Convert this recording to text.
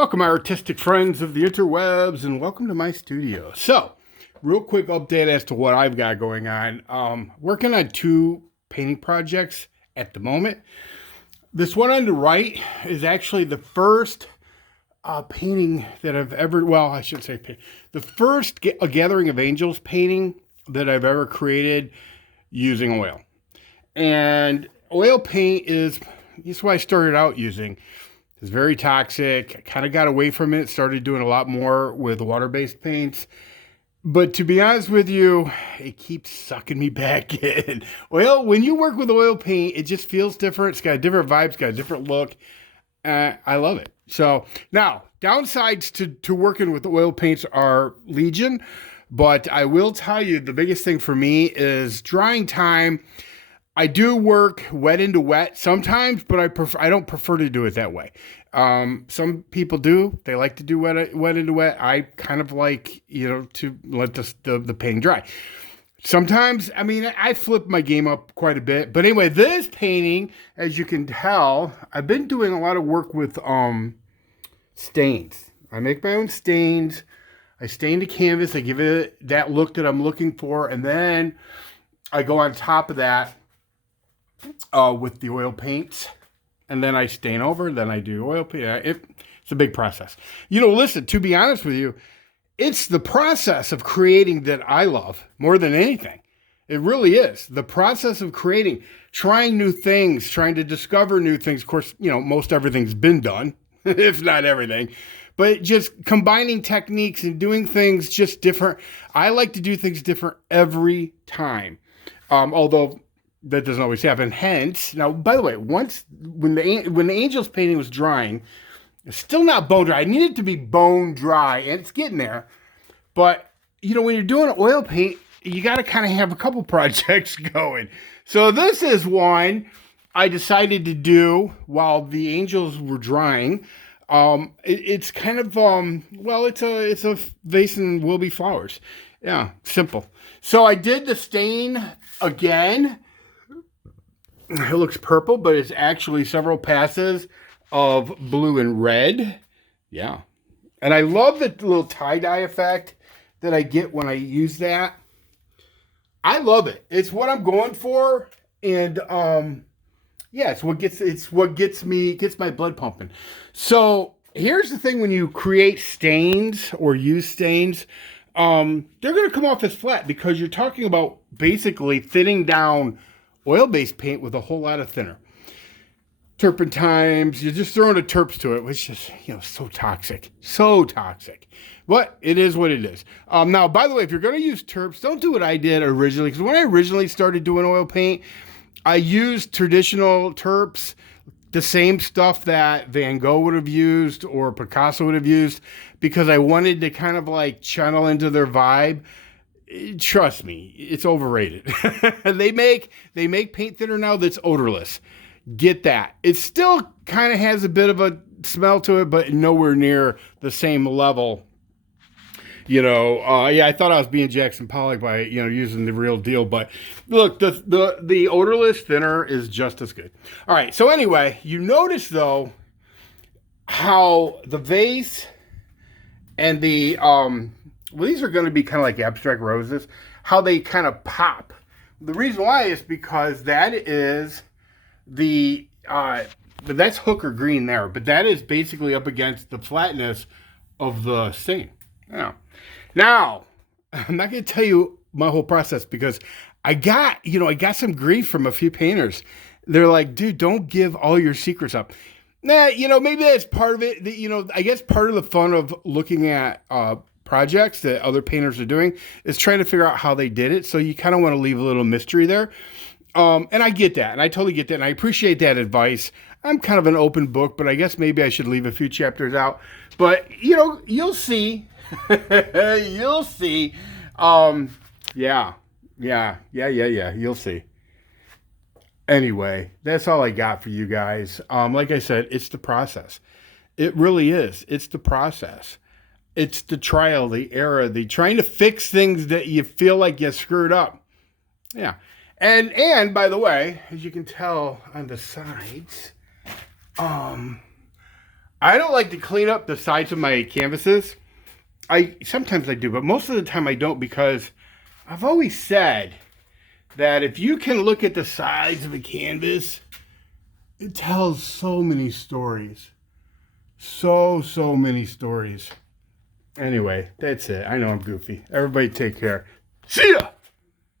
Welcome, our artistic friends of the interwebs, and welcome to my studio. So, real quick update as to what I've got going on. Working on two painting projects at the moment. This one on the right is actually the first painting that I've ever, well, I should say, the first A Gathering of Angels painting that I've ever created using oil. And oil paint is what I started out using. It's very toxic. I kind of got away from it, started doing a lot more with water-based paints. But to be honest with you, it keeps sucking me back in. Well, when you work with oil paint, it just feels different. It's got a different vibe. It's got a different look. I love it. So now, downsides to working with oil paints are legion. But I will tell you, the biggest thing for me is drying time. I do work wet into wet sometimes, but I don't prefer to do it that way. Some people do. They like to do wet into wet. I kind of like, to let the painting dry. Sometimes, I flip my game up quite a bit. But anyway, this painting, as you can tell, I've been doing a lot of work with stains. I make my own stains. I stain the canvas. I give it that look that I'm looking for. And then I go on top of that with the oil paints, and then I stain over, then I do oil paint. It's a big process. Listen, to be honest with you, it's the process of creating that I love more than anything. It really is. The process of creating, trying new things, trying to discover new things. Of course, most everything's been done, if not everything. But just combining techniques and doing things just different. I like to do things different every time. Although that doesn't always happen. Hence, now, by the way, when the Angels painting was drying, it's still not bone dry. I need it to be bone dry, and it's getting there. But, when you're doing oil paint, you got to kind of have a couple projects going. So this is one I decided to do while the Angels were drying. It's kind of, it's a vase and will be flowers. Yeah, simple. So I did the stain again. It looks purple, but it's actually several passes of blue and red. Yeah. And I love the little tie-dye effect that I get when I use that. I love it. It's what I'm going for. And it's what gets my blood pumping. So here's the thing: when you create stains or use stains, they're going to come off as flat because you're talking about basically thinning down oil-based paint with a whole lot of thinner. Turpentines, you're just throwing the terps to it, which is, so toxic. So toxic. But it is what it is. Now, by the way, if you're going to use terps, don't do what I did originally. Because when I originally started doing oil paint, I used traditional terps, the same stuff that Van Gogh would have used or Picasso would have used, because I wanted to kind of like channel into their vibe. Trust me, it's overrated. They make paint thinner now that's odorless. Get that. It still kind of has a bit of a smell to it, but nowhere near the same level. I thought I was being Jackson Pollock by, using the real deal. But look, the odorless thinner is just as good. All right. So anyway, you notice though how the vase and the these are going to be kind of like abstract roses, how they kind of pop. The reason why is because that is that's hooker green there, but that is basically up against the flatness of the stain. Yeah. Now, I'm not going to tell you my whole process because I got some grief from a few painters. They're like, dude, don't give all your secrets up. Nah, maybe that's part of it. I guess part of the fun of looking at projects that other painters are doing is trying to figure out how they did it. So you kind of want to leave a little mystery there. And I get that, and I totally get that, and I appreciate that advice. I'm kind of an open book, but I guess maybe I should leave a few chapters out. But, you'll see. You'll see. Yeah. You'll see. Anyway, that's all I got for you guys. Like I said, it's the process. It really is. It's the process. It's the trial, the error, the trying to fix things that you feel like you screwed up. Yeah. And by the way, as you can tell on the sides, I don't like to clean up the sides of my canvases. Sometimes I do, but most of the time I don't, because I've always said that if you can look at the sides of a canvas, it tells so many stories. So many stories. Anyway, that's it. I know I'm goofy. Everybody take care. See ya!